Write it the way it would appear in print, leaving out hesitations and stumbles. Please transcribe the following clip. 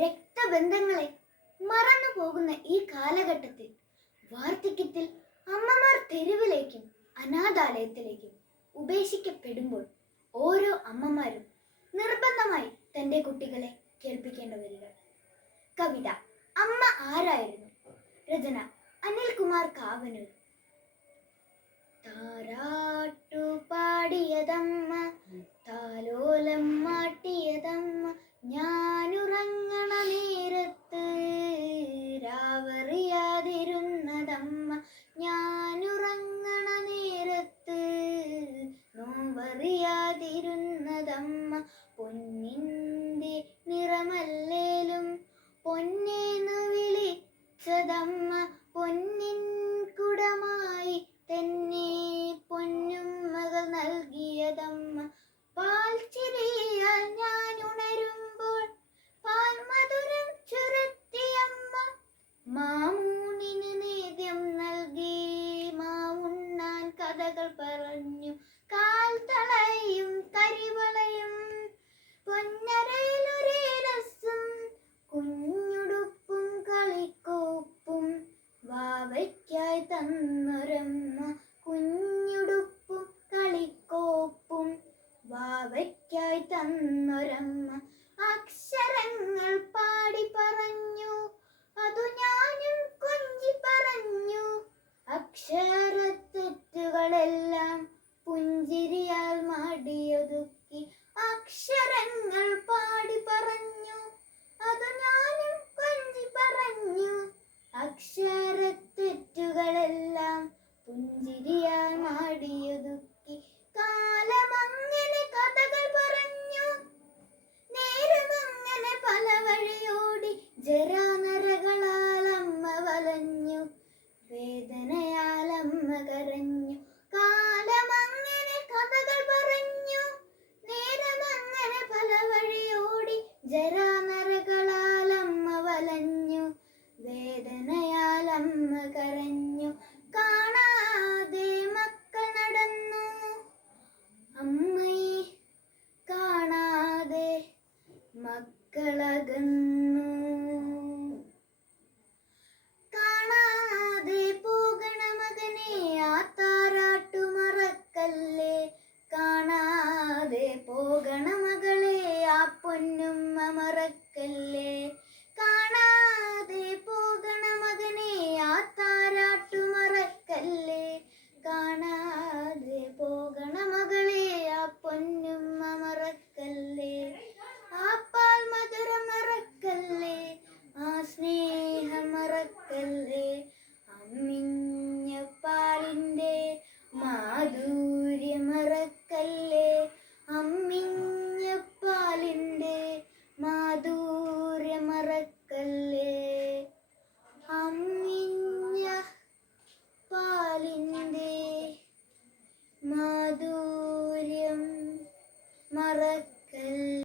രക്തബന്ധങ്ങളെ മറന്നു പോകുന്ന ഈ കാലഘട്ടത്തിൽ വാർദ്ധക്യത്തിൽ അമ്മമാർ തെരുവിലേക്കും അനാഥാലയത്തിലേക്കും ഉപേക്ഷിക്കപ്പെടുമ്പോൾ ഓരോ അമ്മമാരും നിർബന്ധമായി തൻ്റെ കുട്ടികളെ കേൾപ്പിക്കേണ്ട വരികൾ. കവിത അമ്മ ആരായിരുന്നു? രചന അനിൽകുമാർ കാവനൂർ. താരാട്ടു പാടിയതമ്മ, താലോലം മാട്ടിയതമ്മ, ഞാനുറങ്ങണ നേരത്ത് രാവറിയാതിരുന്നതമ്മ, ഞാനുറങ്ങണ നേരത്ത് നോവറിയാതിരുന്നതമ്മ, പൊന്നിൻ്റെ നിറമല്ലേലും പൊന്നേന്നു വിളിച്ചതമ്മ, പൊന്നിൻ കുടമായി തന്നെ പൊന്നും മകൾ നൽകിയതമ്മ, പാൽച്ചിരിയാൽ ഞാൻ ഉണരുമ്പോൾ പാൽ മധുരം ചുരത്തിയമ്മ, മാമൂണിന് നേദ്യം നൽകി മാവുണ്ണാൻ കഥകൾ പറഞ്ഞു, കാൽ തളയും കരിവളയും പൊന്നരയിലൊരേ രസം, കുഞ്ഞുടുപ്പും കളിക്കോപ്പും വാവയ്ക്കായി തന്നൊരമ്മ, കുഞ്ഞുടുപ്പും കളിക്കോപ്പും വാവയ്ക്കായി തന്നൊരമ്മ, അക്ഷരങ്ങൾ പാടി പറഞ്ഞു അതു ഞാനും കൊഞ്ചി പറഞ്ഞു, അക്ഷരത്തെറ്റുകളെല്ലാം പുഞ്ചിരിയാൽ മാടിയൊതുക്കി, അക്ഷരങ്ങൾ പാടി പറഞ്ഞു അതു ഞാനും കൊഞ്ചി പറഞ്ഞു, അക്ഷരത്തെറ്റുകളെല്ലാം പുഞ്ചിരിയാൽ മാടിയൊതുക്കി, കാലമങ്ങനെ കഥകൾ പറഞ്ഞു, നേരമങ്ങനെ പല വഴിയോടി, ജരാനരകളാൽ അമ്മ വലഞ്ഞു, വേദനയാൽ അമ്മ കരഞ്ഞു, കാലമങ്ങനെ കഥകൾ പറഞ്ഞു, നേരമങ്ങനെ പല വഴിയോടി, ജരാനരകളാൽ അമ്മ വലഞ്ഞു, വേദനയാൽ അമ്മ കരഞ്ഞു, കാണാതെ മക്കൾ നടന്നു അമ്മയെ കാണാതെ മക്കളകന്നു, കാണാതെ പോകണ മകനെ ആ താരാട്ടു മറക്കല്ലേ, കാണാതെ പോകണ മകളെ ആ പൊന്നുമ്മ മറക്കല്ലേ.